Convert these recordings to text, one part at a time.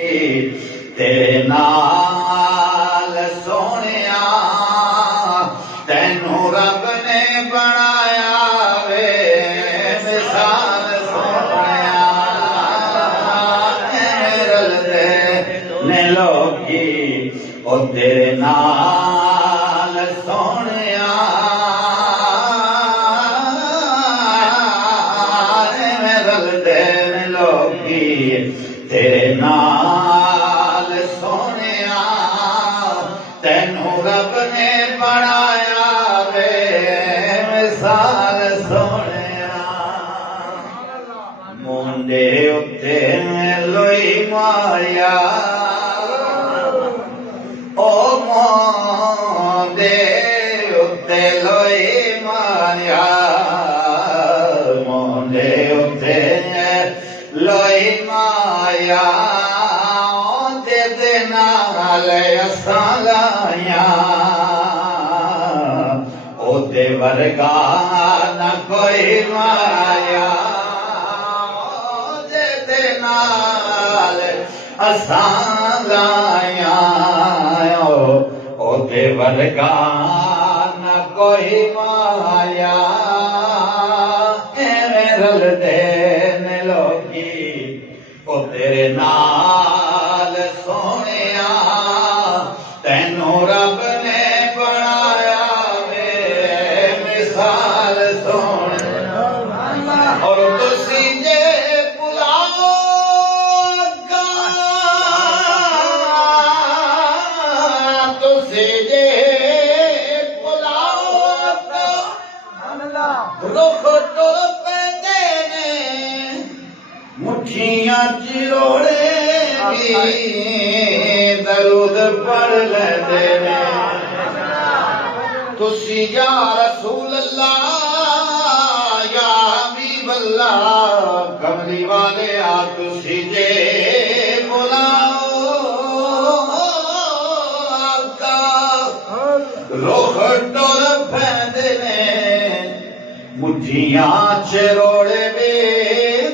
तेरे नाल सोनिया तेनू रब ने बनाया वे मिसाल सोनिया रलदे ने लोकी ओ तेरे नाल सोनिया रलदे ने लोकी तेरे नाल सोनिया तेनू रब ने बनाया वे मिसाल सोनिया मुंडे उत्ते लोई मारिया ओ मुंडे उत्ते लोई मारिया मुंडे उत्ते लोई माया दे नाल असां लाया ओदे वर्गा न कोई माया दे नाल असां लाया ओदे वर्गा न कोई माया एवें रलदे ओ तेरे नाल सोनिया तेनू रब ने बनाया वे मिसाल सोनिया और तुसी जे पुलाओगा तुसी जे पुलाओगा रुख तुर पैंदे ने मुठियां चिरोड़े दरूद पढ़ लेंदे ने तुसी या रसूल अल्लाह या हबीब अल्लाह कमली वाले आ तुसी जे बुलाओ आका रुख टुर पैंदे ने मुठियां चिरोड़े वे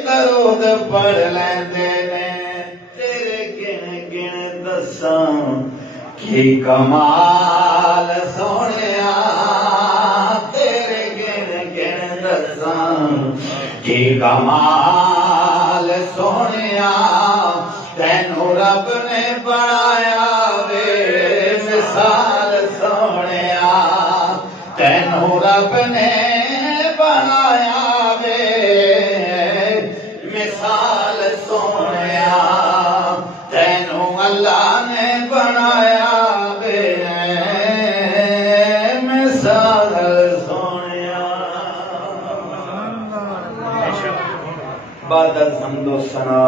दरूद पढ़ लेंदे ने तेरे गिण गिण दसां की कमाल सोनिया तेरे गिण गिण दसां की कमाल सोनिया तेनू रब ने बनाया वे मिसाल सोनिया तेनू रब ने बनाया वे मिसाल सोनिया तेनू अल्लाह ने बनाया वे मिसाल सोनिया बादल समदो सना